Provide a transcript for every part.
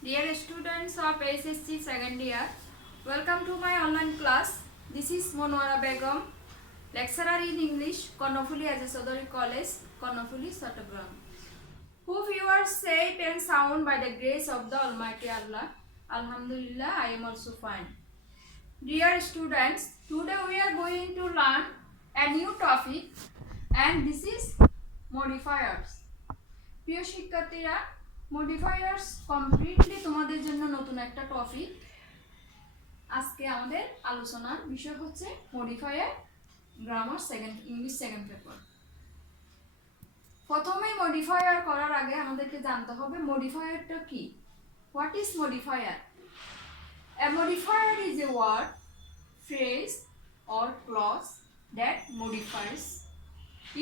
Dear students of SSC second year, welcome to my online class. This is Monwara Begum, lecturer in English, Konnafuli Ajasodari College, Konnafuli, Chattogram. Hope you are safe and sound by the grace of the Almighty Allah. Alhamdulillah, I am also fine. Dear students, today we are going to learn a new topic and this is modifiers. প্রিয় শিক্ষার্থীরা, modifiers completely তোমাদের জন্য নতুন একটা topic. আজকে আমাদের আলোচনার বিষয় হচ্ছে modifier grammar English second paper. প্রথমেই মডিফায়ার করার আগে আমাদেরকে জানতে হবে মডিফায়ারটা কি। What is modifier? A modifier is a word, phrase or clause that modifies.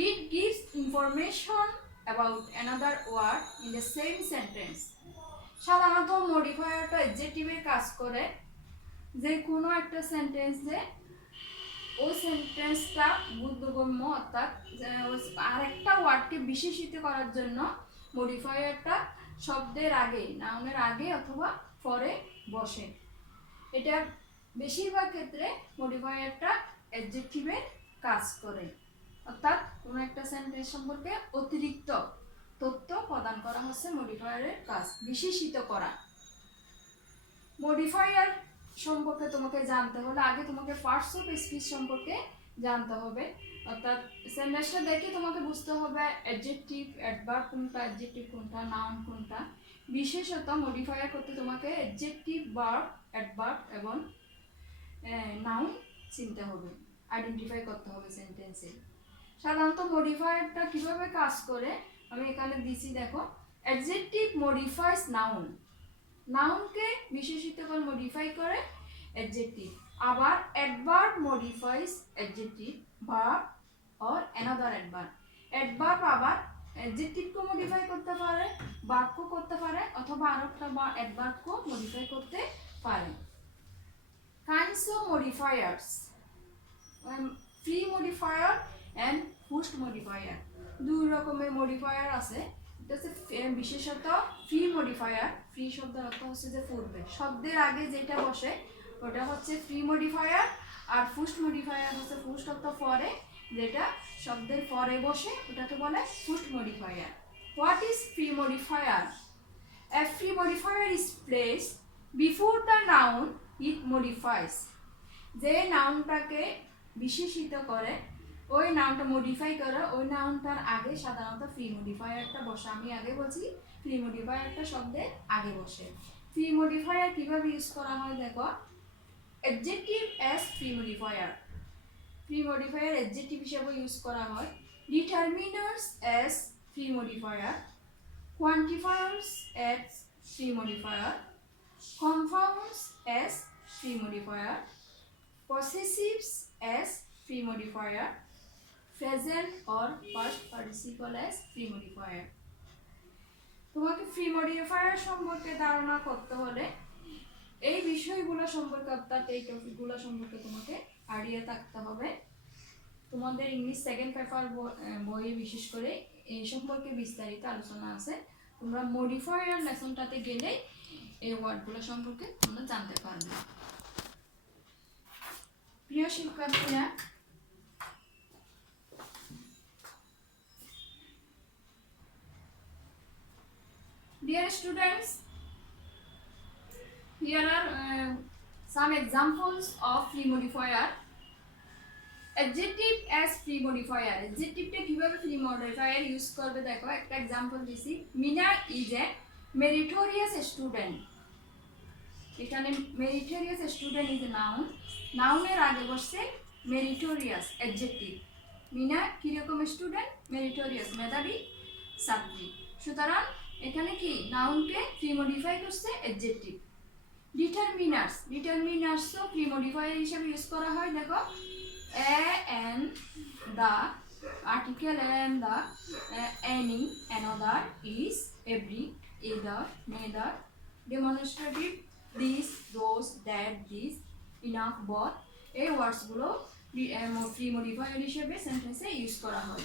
It gives information about another word in the same sentence. সাধারণত মডিফায়ারটা অ্যাডজেক্টিভের কাজ করে, যে কোনো একটা সেন্টেন্সে ওই সেন্টেন্সটা বুদ্ধগম্য অর্থাৎ আরেকটা ওয়ার্ডকে বিশেষিত করার জন্য মডিফায়ারটা শব্দের আগে, নাউনের আগে অথবা পরে বসে। এটা বেশিরভাগ ক্ষেত্রে মডিফায়ারটা অ্যাডজেক্টিভের কাজ করে, অর্থাৎ কোনো একটা সেন্টেন্স সম্পর্কে অতিরিক্ত তথ্য প্রদান করা হচ্ছে মডিফায়ারের কাজ, বিশেষিত করা। মডিফায়ার সম্পর্কে তোমাকে জানতে হলে আগে তোমাকে পার্টস অফ স্পিচ সম্পর্কে জানতে হবে, অর্থাৎ সেন্টেন্সটা দেখে তোমাকে বুঝতে হবে অ্যাডজেক্টিভ, অ্যাডভার্ব কোনটা, অ্যাডজেক্টিভ কোনটা, নাউন কোনটা। বিশেষত মডিফায়ার করতে তোমাকে অ্যাডজেক্টিভ, ভার্ব, অ্যাডভার্ব এবং নাউন চিনতে হবে, আইডেন্টিফাই করতে হবে সেন্টেন্সে। সাধারণত মডিফায়ারটা কিভাবে কাজ করে আমি এখানে দিছি, দেখো। অ্যাডজেক্টিভ মডিফাইস নাউন, নাউনকে বিশেষিত করে মডিফাই করে অ্যাডজেক্টিভ। আবার adverb modifies adjective, verb or another adverb. Adverb আবার অ্যাডজেক্টিভকে মডিফাই করতে পারে, বাক্য করতে পারে, অথবা আরেকটা বা অ্যাডভার্বকে মডিফাই করতে পারে। Kinds of modifiers, free modifier and post modifier. দুই রকমের মডিফায়ার আছে। এটা হচ্ছে বিশেষত ফ্রি মডিফায়ার। ফ্রি শব্দের অর্থ হচ্ছে যে পূর্বে, শব্দের আগে যেটা বসে ওটা হচ্ছে ফ্রি মডিফায়ার, আর পোস্ট মডিফায়ার হচ্ছে পোস্ট অর্থ পরে, যেটা শব্দের পরে বসে ওটাকে বলে post modifier. What is free modifier? A free modifier is placed before the noun it modifies. যে নাউনটাকে বিশেষিত করে, ওই নাউনটা মডিফাই করে, ওই নাউনটার আগে সাধারণত ফ্রি মডিফায়ারটা বসে। আমি আগে বলছি ফ্রি মডিফায়ারটা শব্দের আগে বসে। ফ্রি মডিফায়ার কিভাবে ইউজ করা হয় দেখো। Adjective as free modifier, free modifier adjective হিসেবে ইউজ করা হয়। Determiners as free modifier, quantifiers as free modifier, compounds as free modifier, possessives as free modifier, present or past participle as free modifier. তোমাকে free modifier সম্পর্কে ধারণা করতে হলে এই বিষয়গুলো সম্পর্কে, অর্থাৎ এই টপিকগুলো সম্পর্কে তোমাকে আইডিয়া থাকতে হবে। তোমাদের ইংলিশ সেকেন্ড পেপার বইয়ে বিশেষ করে এই সম্পর্কে বিস্তারিত আলোচনা আছে। তোমরা মডিফায়ার লেসনটাতে গেলে এই ওয়ার্ডগুলো সম্পর্কে তোমরা জানতে পারবে। প্রিয় শিক্ষার্থীরা, dear students, here are some examples of free modifier. Adjective as free modifier, অ্যাডজেক্টিভটা কিভাবে ফ্রি মডিফায়ার ইউজ করবে দেখো। একটা এক্সাম্পল দিছি, Meena is a meritorious student. এখানে meritorious student is a noun, নাউনের আগে বসছে মেরিটোরিয়াস অ্যাডজেক্টিভ। মিনা কিরকম স্টুডেন্ট? মেরিটোরিয়াস, মেধাবী ছাত্রী। সুতরাং এখানে কি নাউনকে ফ্রি মডিফাই করছে অ্যাডজেক্টিভ। ডিটারমিনার্স, ডিটারমিনার্সও ফ্রি মডিফায়ার হিসেবে ইউজ করা হয়। দেখো, a and the, article and the, any, another, is, every, either, neither, demonstrative, this, those, that, this, enough, both, এই ওয়ার্ডসগুলো ফ্রি মডিফায়ার হিসেবে সেন্টেন্সে ইউজ করা হয়।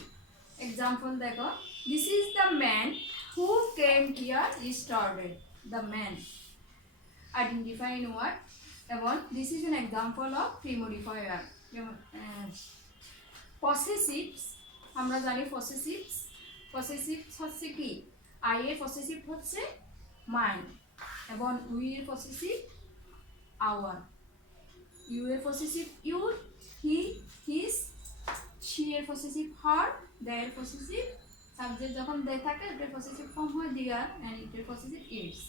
এক্সাম্পল দেখো, this is the man who came here yesterday. the man. Identify in word. এবং this is an example of free modifier. যেমন possessives আমরা জানি possessives হচ্ছে কি I এর possessive হচ্ছে mine এবং we এর possessive our, you এর possessive your, he his, she এর possessive her, they এর possessive subject যখন they থাকে এর possessive form হয় their and এর possessive its.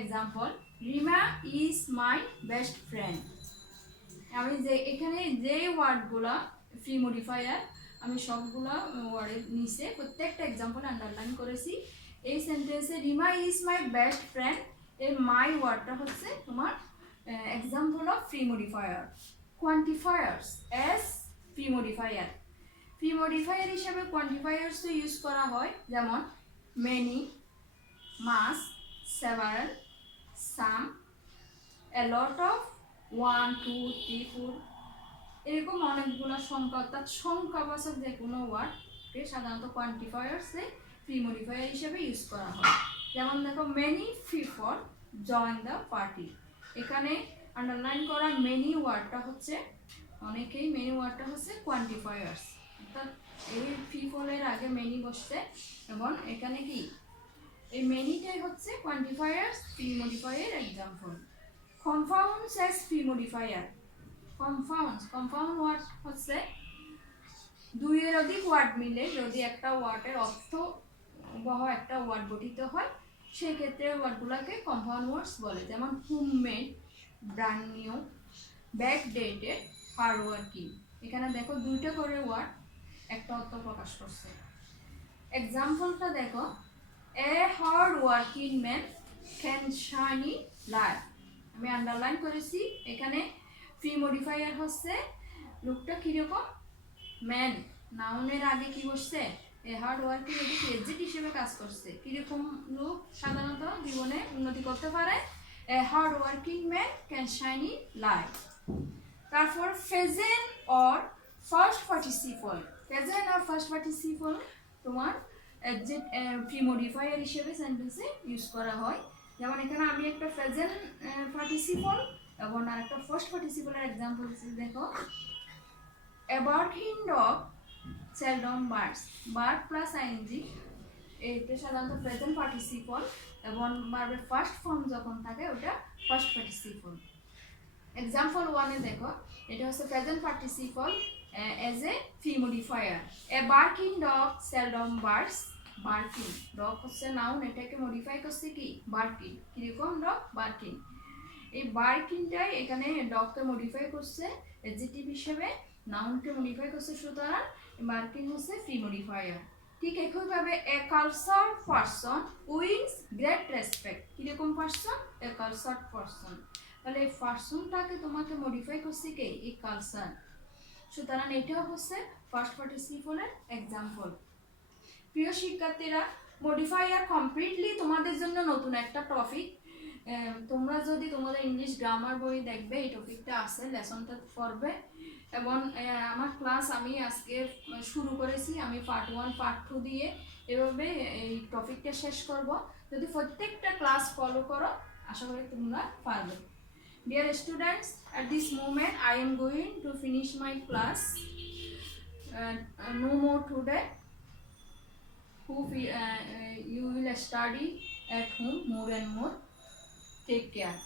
Example, Rima is my best friend. আমি যে এখানে যে ওয়ার্ডগুলো ফ্রি মডিফায়ার আমি সবগুলো ওয়ার্ডের নিচে প্রত্যেকটা এক্সাম্পল আন্ডারলাইন করেছি। এই সেন্টেন্সে Rima is my best friend এর মাই ওয়ার্ডটা হচ্ছে তোমার example of free modifier. Quantifiers as free modifier হিসেবে কোয়ান্টিফায়ার্স ইউজ করা হয়, যেমন many, much, several, some, a lot of, 1 2 3 4 এরকম অনেকগুলো সংখ্যা, অর্থাৎ সংখ্যাবাচক যে কোনো ওয়ার্ডকে সাধারণত কোয়ান্টিফায়ার্সে ফ্রি মডিফায়ার হিসেবে ইউজ করা হয়। যেমন দেখো many people join the party, এখানে আন্ডারলাইন করা মেনি ওয়ার্ডটা হচ্ছে কোয়ান্টিফায়ার্স, অর্থাৎ এই পিপলের আগে মেনি বসছে এবং এখানে কি এই মেনিটাই হচ্ছে quantifiers free modifier example. Compounds as free modifier. Compound word হচ্ছে দুইয়ের অধিক ওয়ার্ড মিলে যদি একটা ওয়ার্ডের অর্থ বহ একটা ওয়ার্ড গঠিত হয় সেই ক্ষেত্রে ওয়ার্ডগুলোকে কম্পাউন্ড ওয়ার্ডস বলে, যেমন homemade, brand new, backdated, hard working. এখানে দেখো দুইটা করে ওয়ার্ড একটা অর্থ প্রকাশ করছে। এক্সাম্পলটা দেখো, a hard working man can shine in life. আমি আন্ডারলাইন করেছি, এখানে ফ্রি মডিফায়ার হচ্ছে লোকটা কীরকম, ম্যান, নাউনের আগে কি বসছে এ হার্ড ওয়ার্কিং, এটি এডজেক্টিভ হিসেবে কাজ করছে। কীরকম লোক সাধারণত জীবনে উন্নতি করতে পারে, a hard working man can shine in life. তারপর প্রেজেন্ট অর ফার্স্ট পার্টিসিপল তোমার ফ্রি মডিফায়ার হিসেবে সেন্টেন্সে ইউজ করা হয়। যেমন এখানে আমি একটা প্রেজেন্ট পার্টিসিপল এবং আরেকটা ফার্স্ট পার্টিসিপলের এক্সাম্পল দেখো, a barking dog seldom bites, bark plus ING, এটা সাধারণত প্রেজেন্ট পার্টিসিপল এবং ভার্বের ফার্স্ট ফর্ম যখন থাকে ওটা ফার্স্ট পার্টিসিপল। এক্সাম্পল 1 এ দেখো, এটা হচ্ছে present participle as a free modifier. A barking dog seldom birds, barking dog হচ্ছে নাউন, এটাকে মডিফাই করছে কি বার্কিং, কিরকম ডগ বার্কিং, এই বার্কিংটাই এখানে ডগকে মডিফাই করছে অ্যাডজেক্টিভ হিসেবে, নাউনকে মডিফাই করছে, সুতরাং বার্কিং হচ্ছে ফ্রি মডিফায়ার। ঠিক একইভাবে a cultured person wins great respect, কিরকম পারসন, এ কালচার্ড পারসন, তাহলে এই পারসনটাকে তোমাকে মডিফাই করছে কে, এই কালচার, সুতরাং এটাও হচ্ছে ফার্স্ট পার্টিসিপলের এক্সাম্পল। প্রিয় শিক্ষার্থীরা, মডিফায়ার কমপ্লিটলি তোমাদের জন্য নতুন একটা টপিক। তোমরা যদি তোমাদের ইংলিশ গ্রামার বই দেখবে এই টপিকটা আছে, লেসনটা পড়বে এবং আমার ক্লাস আমি আজকে শুরু করেছি, আমি পার্ট 1 পার্ট 2 দিয়ে এভাবে এই টপিকটা শেষ করব। যদি প্রত্যেকটা ক্লাস ফলো করো আশা করি তোমরা পারবে। Dear students, at this moment I am going to finish my class. No more today. You will study at home more and more. Take care.